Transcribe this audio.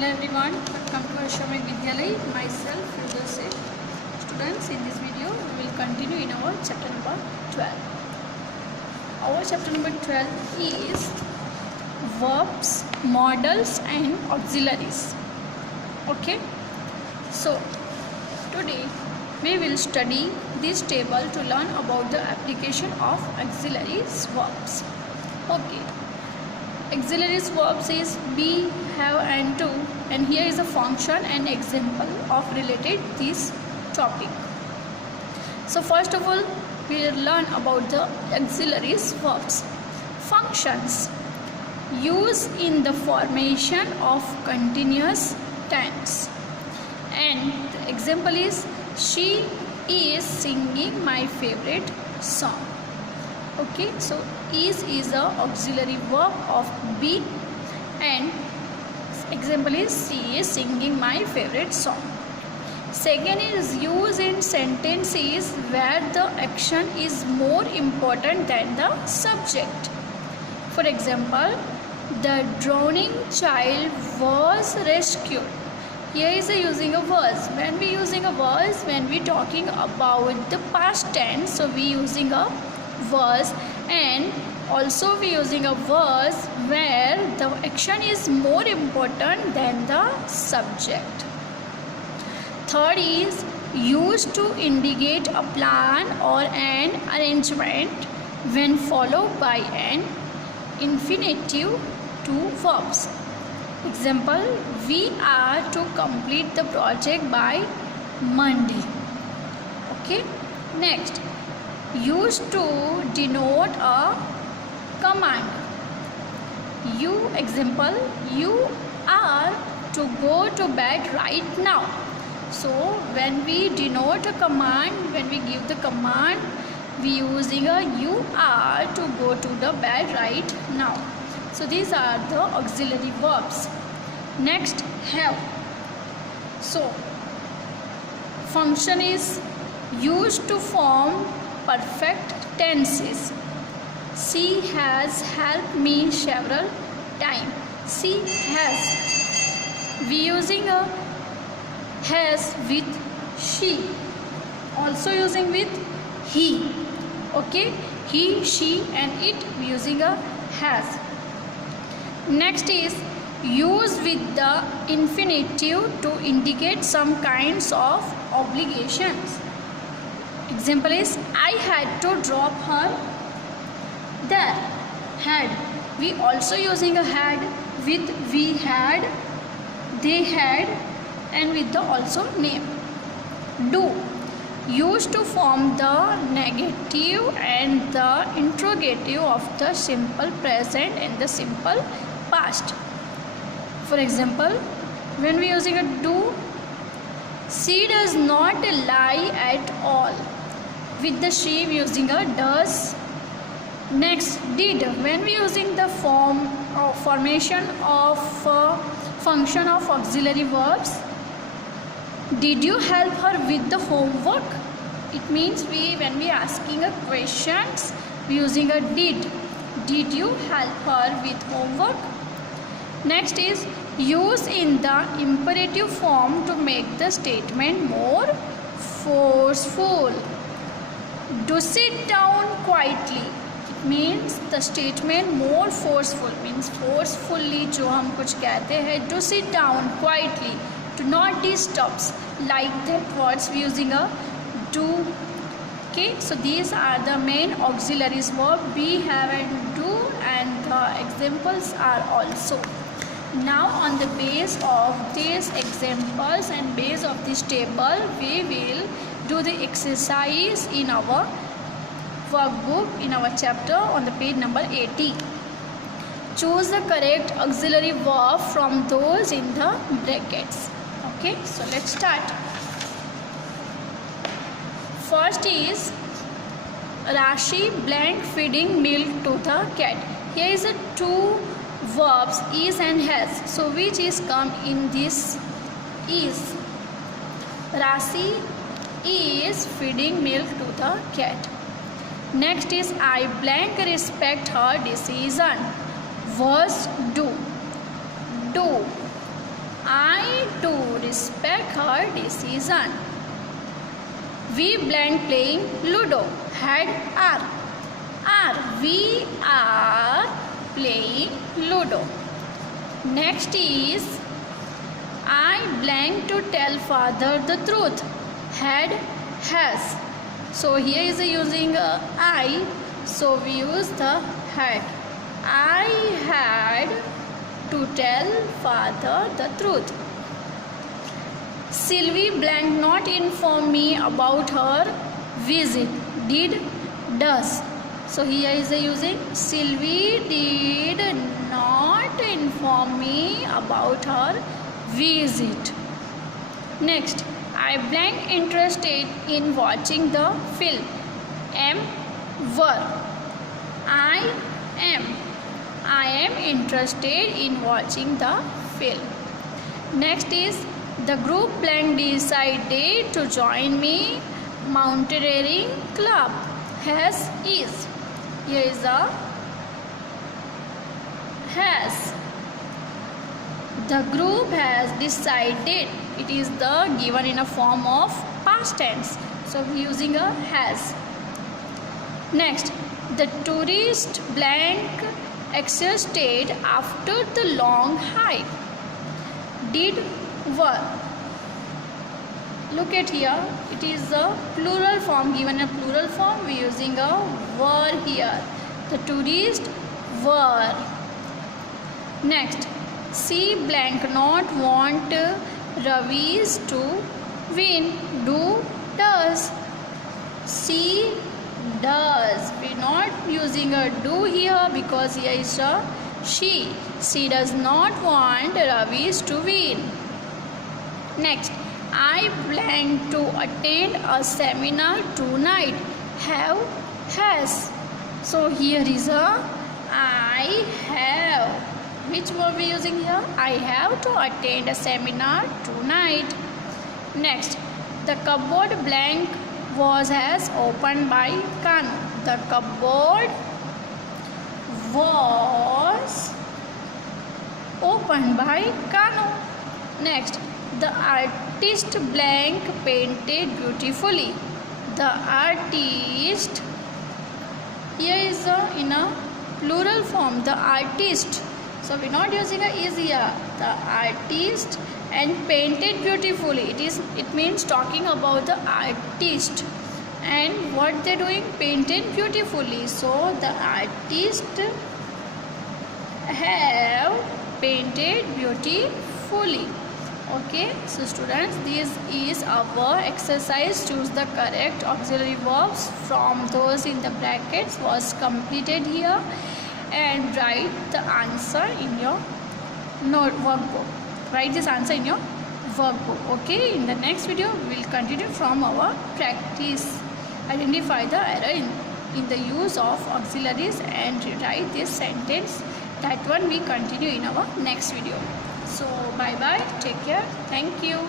Hello everyone, welcome to Ashramik Vidyalay. Myself, Firdausi. Students, in this video we will continue in our chapter number 12. Our chapter number 12 is verbs, modals and auxiliaries. Okay, so today we will study this table to learn about the application of auxiliary verbs. Okay, auxiliary verbs is be, have and do, and here is a function and example of related this topic. So first of all we will learn about the auxiliary verbs. Functions used in the formation of continuous tense, and the example is she is singing my favorite song. Okay, so is the auxiliary verb of be, and example is she is singing my favorite song. Second is used in sentences where the action is more important than the subject. For example, the drowning child was rescued. Here is using a was. When we using a was, when we talking about the past tense, so we using a was, and also we using a was where the action is more important than the subject. Third is used to indicate a plan or an arrangement when followed by an infinitive to verbs. Example, we are to complete the project by Monday. Okay, next, used to denote a command. Example, you are to go to bed right now. So when we denote a command, when we give the command, we using a you are to go to the bed right now. So these are the auxiliary verbs. Next, have. So function is used to form perfect tenses. She has helped me several times. She has. We using a has with she. Also using with he. Okay, he, she and it, we using a has. Next is used with the infinitive to indicate some kinds of obligations. Example is I had to drop her there. Had. We also using a had with we had, they had, and with the also name. Do. Used to form the negative and the interrogative of the simple present and the simple past. For example, when we using a do, she does not lie at all. With the she, we using a does. Next, did. When we using the formation of function of auxiliary verbs, did you help her with the homework? It means when we asking a questions, we using a did. Did you help her with homework? Next is used in the imperative form to make the statement more forceful. Do sit down quietly. It means the statement more forceful, means forcefully जो हम कुछ कहते हैं. Do sit down quietly. Do not disturb. Like that words we using a do. Okay, so these are the main auxiliaries verb be, have and do, and the examples are also. Now on the base of these examples and base of this table, we will do the exercise in our workbook in our chapter on the page number 80. Choose the correct auxiliary verb from those in the brackets. Okay, so let's start. First is Rashi blank feeding milk to the cat. Here is a two verbs is and has. So which is come in this is. Rashi is feeding milk to the cat. Next is I blank respect her decision. Was do. I do respect her decision. We blank playing Ludo. Had R. We are playing Ludo. Next is I blank to tell father the truth. Had has. So here is using I. So we use the had. I had to tell father the truth. Sylvie blank not inform me about her visit. Did does. So here is using Sylvie did not inform me about her visit. Next, I blank interested in watching the film. Were. I am interested in watching the film. Next is the group blank decided to join me mountaineering club. Has is. Here is a has. The group has decided. It is the given in a form of past tense. So we are using a has. Next, the tourist blank exhausted after the long hike. Did were. Look at here. It is a plural form. Given a plural form, we are using a were here. The tourists were. Next, C blank not want Ravi's to win. Do does. C does. We are not using a do here because here is a she. She does not want Ravi's to win. Next, I plan to attend a seminar tonight. Have has. So here is a I have. Which verb we using here? I have to attend a seminar tonight. Next, the cupboard blank was opened by Kanu. The cupboard was opened by Kanu. Next, the artist blank painted beautifully. The artist, here is in a plural form, the artist. So we are not using a is here. The artist and painted beautifully. It means talking about the artist and what they are doing, painted beautifully. So the artist have painted beautifully. Okay, so students, this is our exercise. Choose the correct auxiliary verbs from those in the brackets was completed here and write the answer in your workbook. Write this answer in your workbook. Okay, in the next video we will continue from our practice. Identify the error in the use of auxiliaries and rewrite this sentence. That one we continue in our next video. So bye bye, take care, thank you.